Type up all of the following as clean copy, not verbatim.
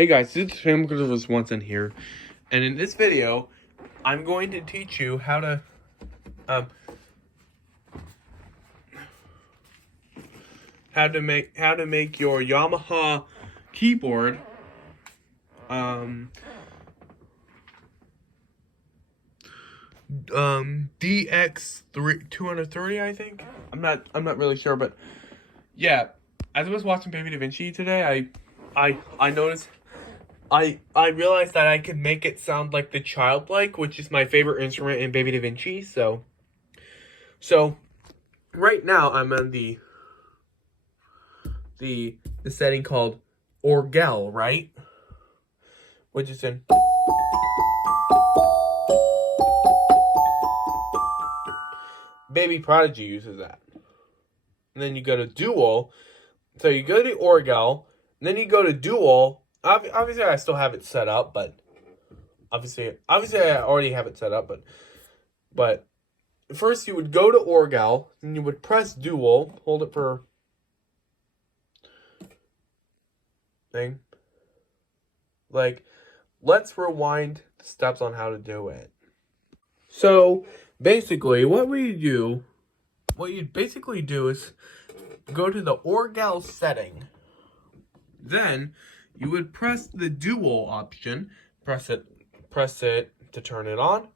Hey guys, this is Tim was once in here, and in this video, I'm going to teach you how to make your Yamaha keyboard DX-230, I think. I'm not really sure, but yeah, as I was watching Baby Vinci today, I noticed. I realized that I could make it sound like the Childlike, which is my favorite instrument in Baby Vinci. So right now I'm on the setting called Orgel, right? Which is in Baby Prodigy uses that. And then you go to Dual. So you go to Orgel, and then you go to Dual. Obviously, I still have it set up, but obviously, I already have it set up, but first you would go to Orgel, and you would press Dual, hold it for thing. Like, let's rewind the steps on how to do it. So basically, what you'd basically do is go to the Orgel setting, then you would press the Dual option, press it to turn it on.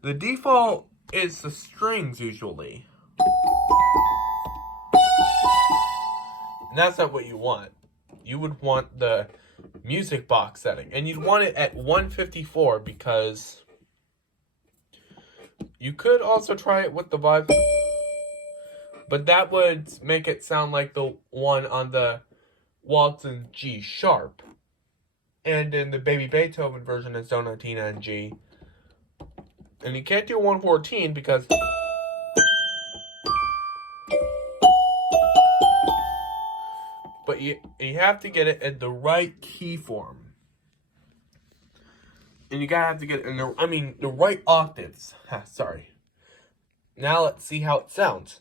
The default is the strings usually. And that's not what you want. You would want the music box setting. And you'd want it at 154 because you could also try it with the vibe. But that would make it sound like the one on the waltz in G sharp, and in the Baby Beethoven version it's Sonatina in G, and you can't do 114 because you have to get it in the right key form, and you gotta have to get it in the right octaves. Sorry. Now let's see how it sounds.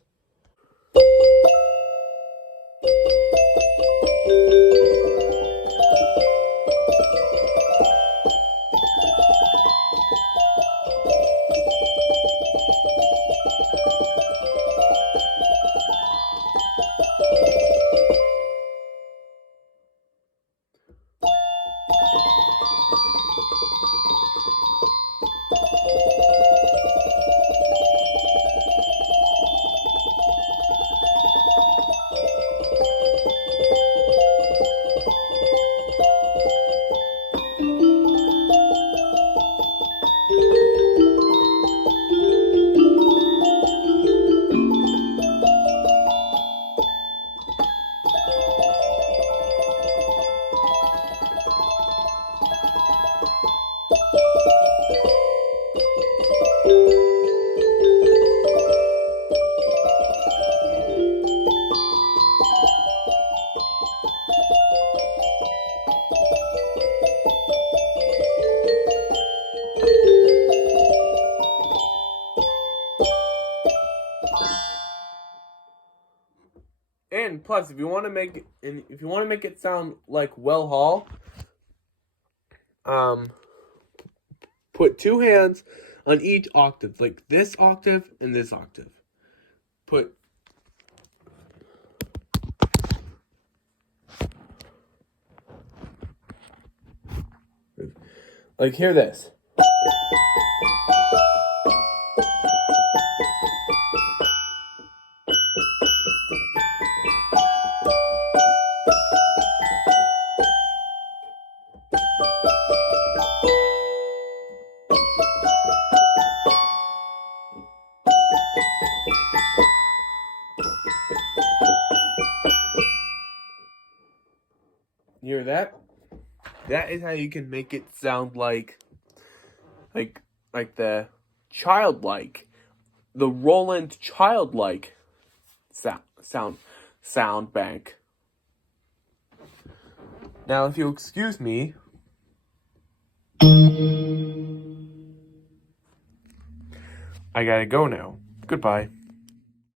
And plus, if you want to make it sound like Well Hall, put two hands on each octave, like this octave and this octave. Hear this. You hear that? That is how you can make it sound like the Childlike, the Roland Childlike sound bank. Now, if you'll excuse me, I gotta go now. Goodbye.